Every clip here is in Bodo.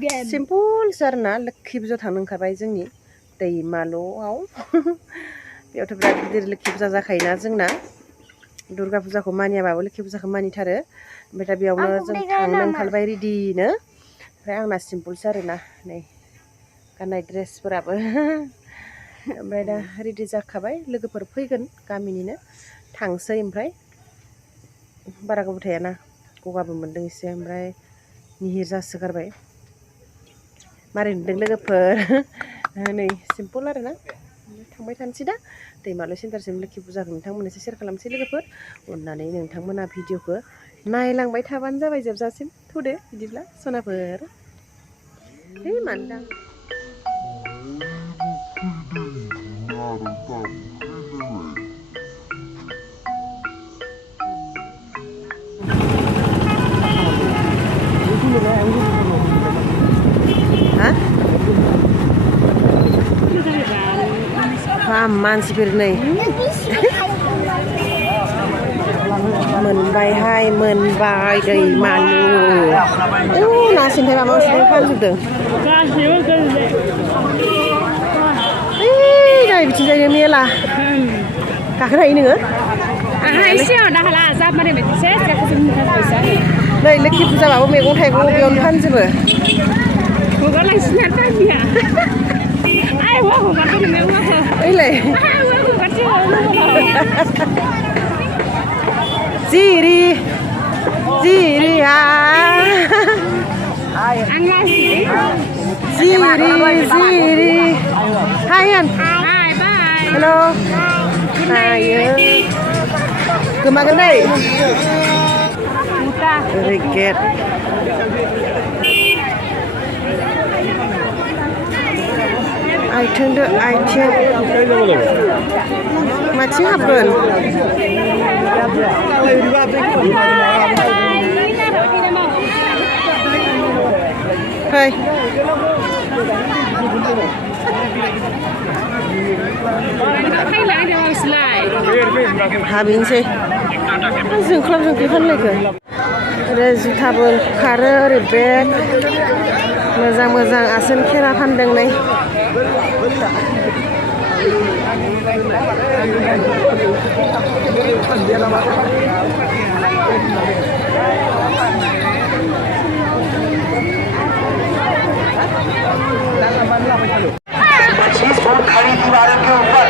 सिम्पोल आरोना लोखि फुजा थांनो ओंखारबाय जोंनि दैमालुआव बेयावथ' बिराद गिदिर लोखि फुजा जाखायोना जोंना दुर्गा फुजाखौ मानियाबाबो लोखि फुजाखौ मानिथारो ओमफ्राय दा बेयावनो जों थांनो ओंखारबाय रेडिनो ओमफ्राय आंना सिम्पोलसो आरोना नै गाननाय ड्रेसफोराबो ओमफ्राय दा रेडि जाखाबाय लोगोफोर फैगोन गामिनिनो थांसै ओमफ्राय बारा गोबाव थायाना गगाबो मोनदों एसे ओमफ्राय निहिर जासोगारबाय मारै नुदों लोगोफोर नै सिम्पोल आरोना थांबाय थानोसै दा दैमालु सेन्टारसिम लोखि फुजाखौ नोंथांमोननोसो सेयार खालामसै लोगोफोर अननानै नोंथांमोना भिडिअखौ नायलांबाय थाबानो जाबाय जोबजासिम थ'दो बिदिब्ला सनाफोर है मानदां मानसिफोर नै मोनबायहाय मोनबाय दैमालु ना सिन्थाय माबा सिन्थाय फानजोबदों नै बिथिंजायनो मेला गाखोनो हायो नोङो नै लोखि फुजाबाबो मैगं थाइगं बेयावनो फानजोबो ओइलाय जिरि जिरिया जिरि हाय हेल' हायो गोमागोन दै रिकेट आइथेंदो आइथें माथिं हाबगोन फै हाबहैनोसै जोंख्लाब जोंख्लि फानलायखो ओरै जुथाबो ओंखारो ओरै बेग मोजां मोजां आसान खेरा फानदों नै खड़ी दीवारों के ऊपर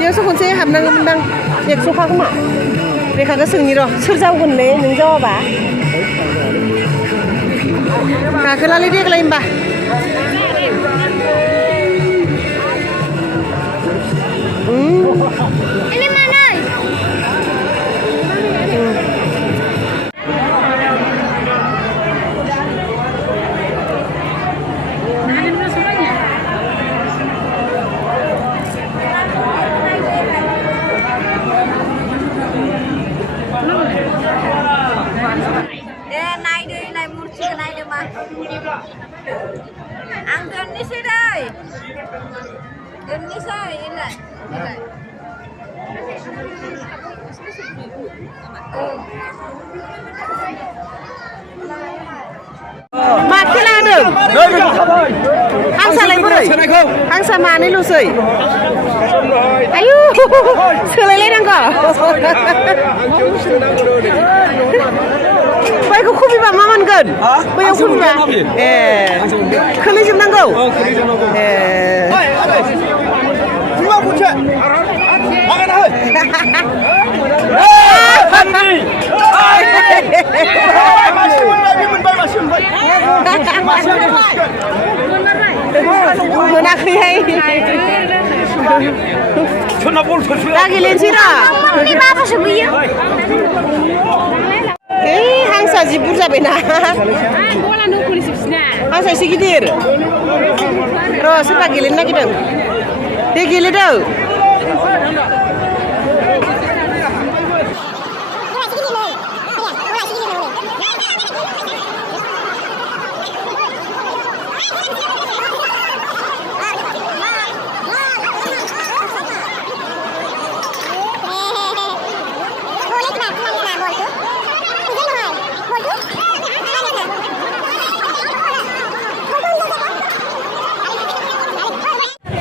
बेयावसो खनसे हाबनांगौमोनदां 100खा खोमा रेखाखौ सोंनि र' सोर जावगोनलै नों जावाबा गाखोलालै देग्लाय होमबा Ang donisnya deh. Donisnya ini. मा खेला होदों हांसालाय बोरै हांसा मानैल'सै आयु सोलायलायनांगौ बैखौ खुबैबा मा मोनगोन बैयाव खुबैबा ए खोलैजोबनांगौ ए मोनाखैहाय दा गेलेनोसै र' हांसा जि बुरजा जाबायना हांसा एसे गिदिर र' सोरबा गेलेनो नागिरदों दे गेलेदो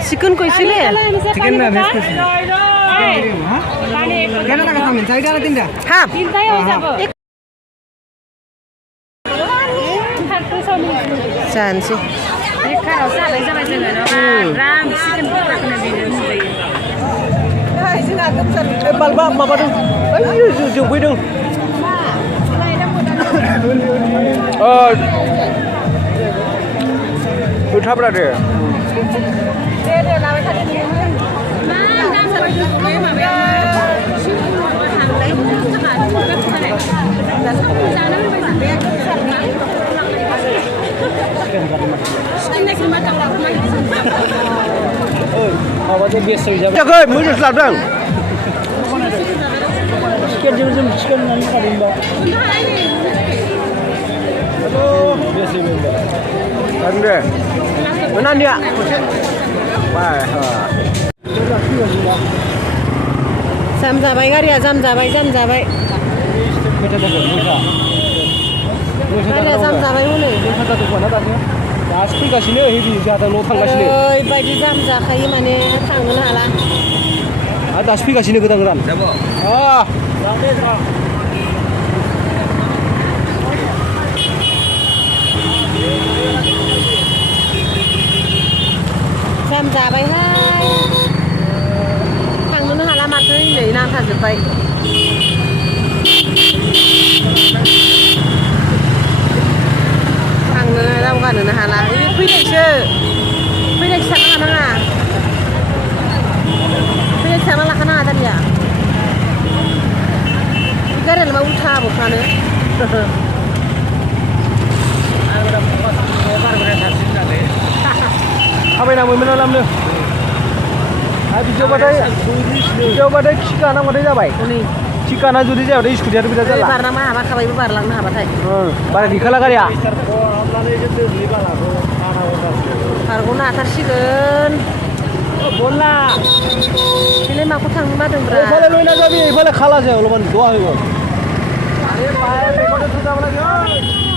चिकन कैसेले चिकन ना भेज कैसे केना लगा थामिन चाइटा ना तीनटा हां जानोसै balba माबा दं जोंफैदों थाब्रा दे दे लाबाय थादो माबाजों बेस्ट जाबाय मोजां लाबदों चिकेनजों जों चिकेन होननानै खादोंबा बेस्ट जाबाय दे मोनानिया जाम जाबाय गारिया जाम जाबाय गारिया जाम जाबाय हनै दासो फैगासिनो हेभि जादों न' थांगासिनो ओरैबायदि जाम जाखायो माने थांनोनो हाला आरो दासो फैगासिनो गोदान गोदान जाम जाबायहाय थांनोनो हाला माथो नै नांथाजोब्बाय थांनो दावगानोनो हाला फैनायसो थांनो हानाङा फैनायसो थांना लाखानाङा दानिया गारियालाय मा उल्था बखानो थाबायना मोननो लामनो आरो बिदियावबाथाय खिगानांबाथाय जाबाय खिगाना जुदि जाबाथाय स्कुटियाथ' बिराद जाला बारलांनो हाबा थाबायबो बारलांनो हाबाथाय बारा गैखाला गारिया बारग'नो हाथारसिगोन बल्ला बेलाय माखौ थांनो मादोंब्रा एफाले लयना जाबि एफाले खालासो अलपमान द'आ होगोन आरे बाय बेखौथ' जाबाय